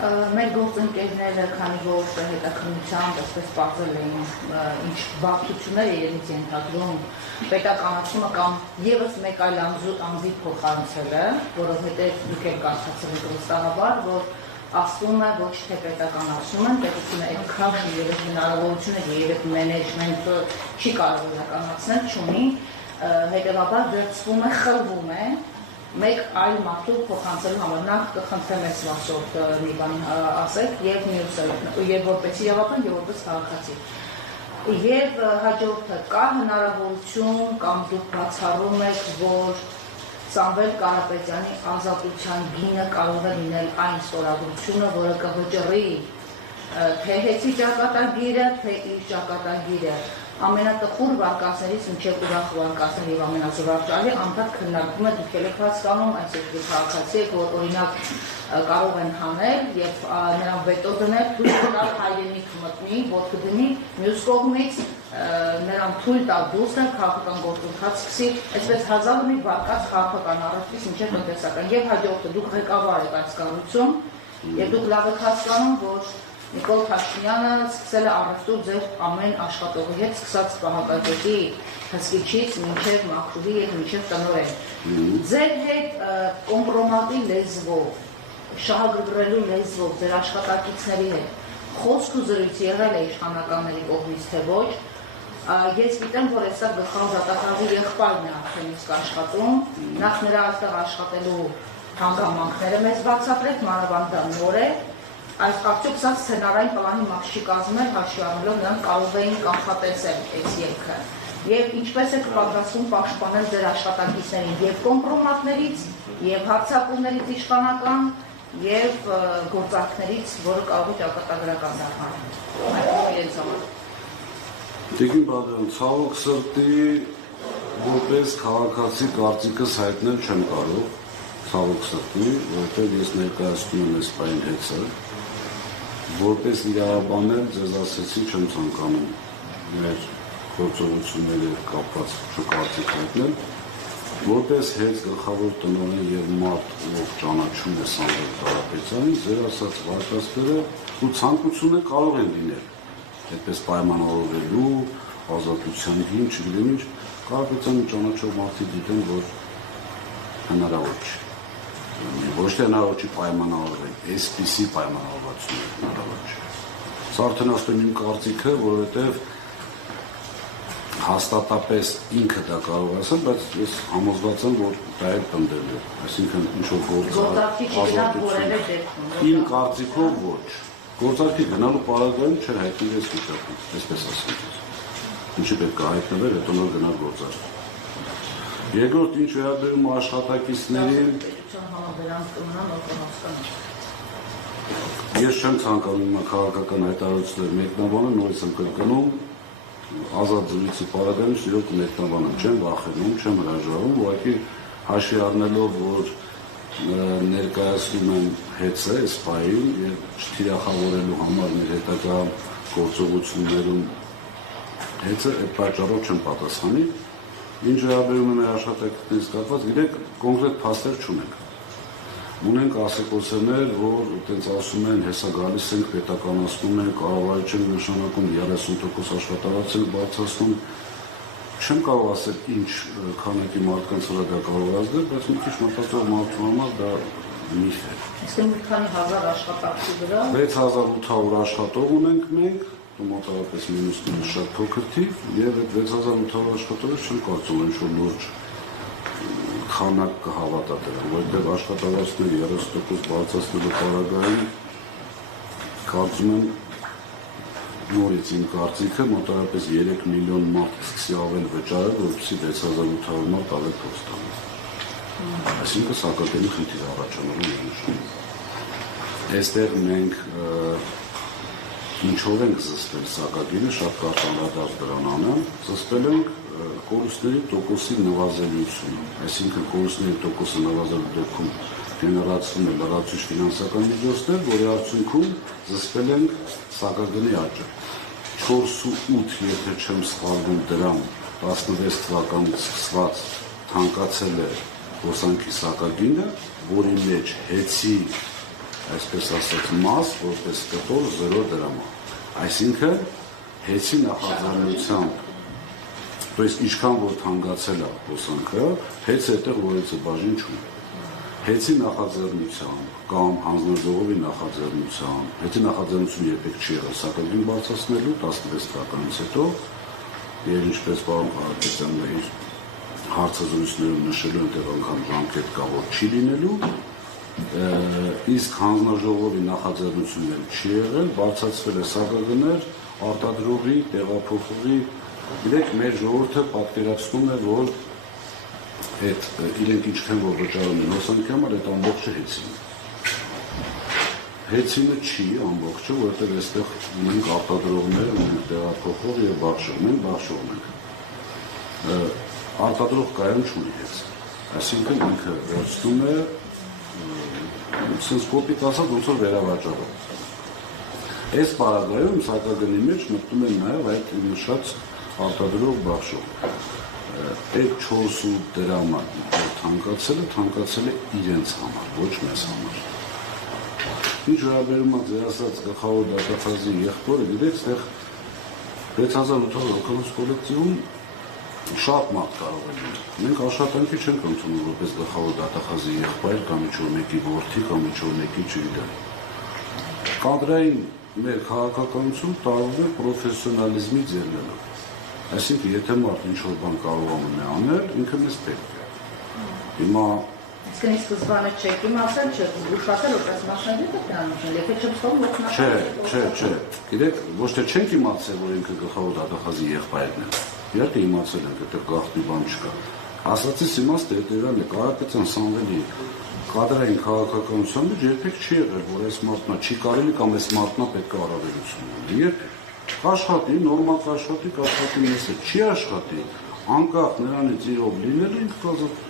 Մեր գործընկերները, քանի որ հետաքննությամբ այսպես պատել էին ինչ բարդություններ իրենից ենթադրում պետականացումը կամ եւս մեկ այլ անձի փոխանցելը, որովհետեւ դուք եք կարծացել եք վստահաբար, որ ասում է ոչ թե պետականացում են, պետությունը այդքան եւս հնարավորություն է եւ մենեջմենտը չի կարող իրականացնել, չունի, հետեւաբար վերցվում է, խլվում է մեկ այլ մարդու փոխանցելու համար նախ կխնդրեմ այս մասով մի բան ասեք եւ մյուսը եւ որպես իրավաբան եւ որպես քաղաքացի եւ հաջորդը կա հնարավորություն կամ դուք բացառում եք որ Սամվել Կարապետյանի ազատության գինը կարող է լինել այն ստորագրությունը որը կվճռի թե հեծի ճակատագիրը թե իր ճակատագիրը ամենատխուր վարկածներից մինչև ուրախ վարկածներ եւ ամենազվարճալի անդադ քննարկում է դուք եք հասկանում այս երկրի քաղաքացի եք որ օրինակ կարող են հանել եւ նրան վետո դնել թույլ տալ հայրենիք մտնի ոտք դնի մյուս կողմից նրան թույլ տալ դուրս գալ քաղաքական գործընթաց սկսի այսպես հազար մի վարկած քաղաքական առարկից մինչև տնտեսական եւ հաջորդը դուք ղեկավար եք այս կառույցում եւ դուք լավ եք հասկանում որ Նիկոլ Փաշինյանը սկսել է առևտուր ձեր ամեն աշխատողի հետ սկսած պահակագետի հսկիչից մինչև մաքրուհի եւ մինչև տնօրեն։ Ձեր հետ կոմպրոմատի լեզվով, շահագրգռելու լեզվով ձեր աշխատակիցների հետ խոսք ու զրույց եղել է իշխանականների կողմից թե ոչ։ Ես գիտեմ, որ այստեղ գլխավոր դատախազի եղբայրն է արդեն իսկ աշխատում, նախ նրա այստեղ աշխատելու հանգամանքները մեզ բացատրեք, մանավանդ նոր է Այս արդյոք սա սցենարային պլանի մաս չի կազմել հաշվի առնելով նրանք կարող էին կանխատեսել այս ելքը եւ ինչպես է պատրաստվում պաշտպանել ձեր աշխատակիցներին եւ կոմպրոմատներից եւ հարձակումներից իշխանական եւ գործարքներից, որը կարող է ճակատագրական դառնալ։ Տիկին Բադրյան, ցավոք սրտի որպես քաղաքացի կարծիքս հայտնել չեմ կարող, ցավոք սրտի, որովհետեւ ես ներկայացնում եմ այս պայն հեծը Որպես իրավաբան ձեզ ասեցի չեմ ցանկանում մեր գործողությունների կապված չկարծիք հայտնել, որպես հենց գլխավոր տնօրեն եւ մարդ, ով ճանաչում է Սամվել Կարապետյանին, ձեր ասած վարկածները ու ցանկությունը կարող են լինել, այդպես պայմանավորվելու, ազատության գին, չգիտեմ ինչ, Կարապետյանը ճանաչող մարդիկ գիտեն, որ հնարավոր չի։ Ոչ թե հնարավոր չի պայմանավորվել, այսպիսի պայմանավորվածություն հնարավոր չի։ Սա արդեն ասում իմ կարծիքը, որովհետև հաստատապես ինքը դա կարող է ասել, բայց ես համոզված եմ, որ դա էլ պնդել է, այսինքն ինչ-որ իմ կարծիքով ոչ։ Գործարքի գնալու պարագայում չէր հայտնվել այս վիճակում, այսպես ասեմ։ Ինչի պետք է հայտնվել, հետո նոր գնալ գործարք։ Երկրորդ ինչ վերաբերում աշխատակիցներին Ես չեմ ցանկանում քաղաքական հայտարարություններ մեկնաբանել, նորից եմ կրկնում, ազատ զրույցի պարագայում իրոք մեկնաբանել չեմ վախենում, չեմ հրաժարվում, ուղղակի հաշվի առնելով, որ ներկայացնում եմ հեծը այս պահին եւ չթիրախավորելու համար մեր հետագա գործողություններում հեծը այդ պատճառով չեմ պատասխանի Ինչ վերաբերում է մեր աշխատակիցներից կապված, գիտեք, կոնկրետ փաստեր չունենք։ Ունենք ասեկոսներ, որ այդպես ասում են, հեսա գալիս ենք, պետականացնում ենք, կառավարիչ ենք նշանակում 30% աշխատավարձ ենք բարձրացնում։ Չեմ կարող ասել ինչ քանակի մարդկանց վրա դա կարող է ազդել, բայց մի քիչ մտածող մարդու համար դա միֆ է։ Իսկ մի քանի հազար աշխատակցի վրա 6800 աշխատող ունենք մենք մոտավորապես մինուսնի շատ փոքր թիվ եւ այդ 6800 աշխատողից չեմ կարծում ինչ-որ լուրջ քանակ կհավատա դրան, որտեղ աշխատավարձների 30% բարձրացնելու պարագայում կարծում եմ նորից իմ կարծիքը մոտավորապես 3 միլիոն մարդ սկսի ավել վճարել, որպեսզի 6800 մարդ ավել փող ստանա։ Այսինքն սակագենի խնդիր առաջանալու է նշում։ Այստեղ մենք Ինչով ենք զսպել սակագինը, շատ կարճ անդրադարձ դրան անեմ, զսպել ենք կորուստների տոկոսի նվազելիությունը, այսինքն կորուստների տոկոսը նվազելու դեպքում գեներացվում է լրացուցիչ ֆինանսական միջոցներ, որի արդյունքում զսպել ենք սակագնի աճը։ 4.8, եթե չեմ սխալվում դրամ, 16 թվականից սկսված թանկացել է հոսանքի սակագինը, որի մեջ հեծի այսպես ասած, մաս, որպես կտոր 0 դրամա։ Այսինքն, հեծի նախաձեռնությամբ, то есть ինչքան որ թանկացել է հոսանքը, հեծը այդտեղ որից բաժին չունի։ Հեծի նախաձեռնությամբ կամ հանձնաժողովի նախաձեռնությամբ, հեծի նախաձեռնություն երբեք չի եղել սակագին բարձրացնելու 16 թվականից հետո, եւ ինչպես պարոն Կարապետյանն իր հարցազրույցներում նշելու այնտեղ անգամ ժամկետ կա, որ չի լինելու, իսկ հանձնաժողովի նախաձեռնություններ չի եղել, բարձրացվել է սակագներ, արտադրողի, տեղափոխողի, իրենք մեր ժողովուրդը պատկերացնում է, որ այդ իրենք ինչքան որ վճարում են հոսանքի համար, այդ ամբողջը հեծին։ Հեծինը չի ամբողջը, որովհետև այստեղ ունենք արտադրողներ, ունենք տեղափոխող եւ բաշխող ենք։ Արտադրող կայուն չունի հեծ։ Այսինքն ինքը վերցնում է sense կոպիտ ասած ոնց որ վերավաճառում։ Այս պարագայում սակագնի մեջ մտնում են նաև այդ նշած արտադրող բաշխող։ Այդ 4 դրամը թանկացել է իրենց համար, ոչ մեզ համար։ Ինչ վերաբերում է ձեր ասած գլխավոր դատախազի եղբորը, գիտեք, այդտեղ 6800 հոգանոց կոլեկտիվում շատ մարդ կարող է լինել։ Մենք աշխատանքի չենք ընդունում որպես գլխավոր դատախազի եղբայր կամ ինչ-որ մեկի որդի կամ ինչ-որ մեկի չգիտեմ։ Կադրային մեր քաղաքականություն տարվում է պրոֆեսիոնալիզմի ձեռներով։ Այսինքն, եթե մարդ ինչ-որ բան կարողանում է անել, ինքը մեզ պետք է։ Հիմա Իսկ սկզբանը չեք իմացել, ուշացել որպես մասնագետ եք անցնել, եթե չփոխում ոքնա։ Չէ։ Գիտեք, ոչ թե չենք իմացել, որ ինքը գլխավոր դատախազի եղբայրն է։ Իհարկե իմացել ենք, այդտեղ գաղտնի բան չկա։ Ասածից իմաստը հետևյալն է, Կարապետյան Սամվելի կադրային քաղաքականության մեջ երբեք չի եղել, որ այս մարդնա չի կարելի կամ այս մարդնա պետք է առավելություն ունի։ Երբեք աշխատի, նորմալ աշխատի մեզ հետ, չի աշխատի, անկախ նրանից իրով լինել ինքը կազատ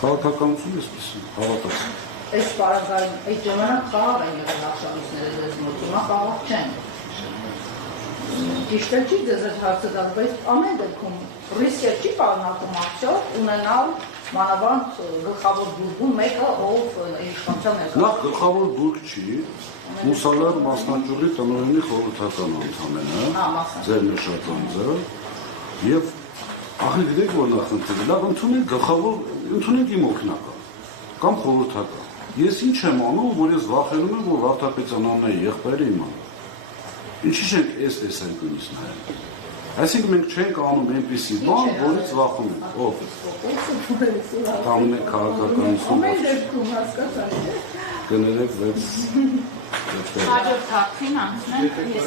քաղաքականություն էսպես հավատացի։ Այս պարագայում, այդ ժամանակ խաղաղ են եղել աշխատիչները ձեզ մոտ, հիմա խաղաղ չեն։ Ճիշտ է չի ձեզ այդ հարցը դարձ, բայց ամեն դեպքում ռիսկը չի պարունակում արդյոք ունենալ մանավանդ գլխավոր բուրգում մեկը, ով իշխանության ներկայացնում։ Նախ գլխավոր բուրգ չի, Մուսալար մասնաճյուղի տնօրենի խորհրդական անդամենը, ձեր նշած անձը, եւ ախր գիտեք որ նախընտրել, լավ ընդունենք գլխավոր, ընդունենք իմ օգնական կամ խորհրդական։ Ես ինչ եմ անում, որ ես վախենում եմ, որ Վարդապետյան Աննայի եղբայրը իմանա։ Ինչի՞ չենք այս տեսանկյունից նայում։ Այսինքն մենք չենք անում այնպիսի բան, որից վախում ենք։ Ով։ Տանում ենք քաղաքականություն։ Ամեն դեպքում հասկացանք։ Կներեք 6 Հաջորդ թափին անցնենք, ես